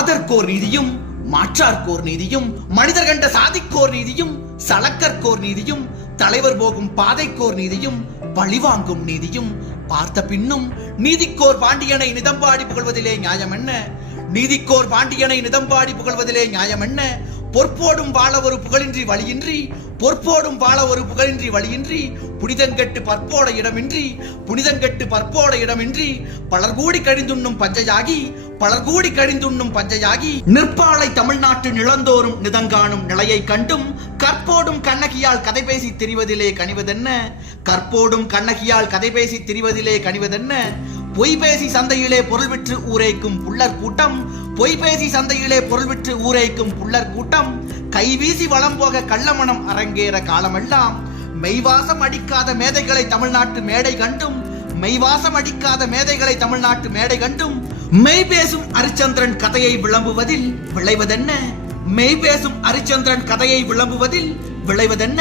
மாதர்கோர் நீதியும் மாற்றார்கோர் நீதியும் மனிதர் கண்ட சாதிக்கோர் நீதியும் சலக்கற்கோர் நீதியும் தலைவர் போகும் பாதைக்கோர் நீதியும் பழிவாங்கும் நீதியும் பார்த்த பின்னும் நீதிக்கோர் பாண்டியனை நிதம்பாடி புகழ்வதிலே நியாயம் என்ன? நீதிக்கோர் பாண்டியனை நிதம்பாடி புகழ்வதிலே நியாயம் என்ன? பொற்போடும் வாழ ஒரு புகழின்றி வழியின்றி பொற்போடும் வாழ ஒரு புகழின்றி வழியின்றி புனிதங்கெட்டு பற்போட இடமின்றி புனிதங்கெட்டு பற்போட இடமின்றி பலர் கூடி கழிந்துண்ணும் பஞ்சையாகி பலர் கூடி கழிந்துண்ணும் பஞ்சையாகி நிற்பாலை தமிழ்நாட்டு நிலந்தோறும் நிதங்காணும் நிலையை கண்டும் கற்போடும் கண்ணகியால் கதை பேசி திரிவதிலே கனிவதென்ன? கற்போடும் கண்ணகியால் கதை பேசி திரிவதிலே கனிவதென்ன? பொய்பேசி சந்தையிலே பொருள் விற்று ஊரேக்கும் புள்ளர் கூட்டம் பொய்பேசி சந்தையிலே பொருள் விற்று ஊரேக்கும் புள்ளர் கூட்டம் கைவீசி வளம் போக கள்ளமணம் அரங்கேற காலமெல்லாம். மெய்வாசம் அடிக்காத மேதைகளை தமிழ்நாட்டு மேடை கண்டும் மெய்வாசம் அடிக்காத மேதைகளை தமிழ்நாட்டு மேடை கண்டும் மெய் பேசும் அரிச்சந்திரன் கதையை விளம்புவதில் விளைவதென்ன? மெய் பேசும் அரிச்சந்திரன் கதையை விளம்புவதில் விளைவதென்ன?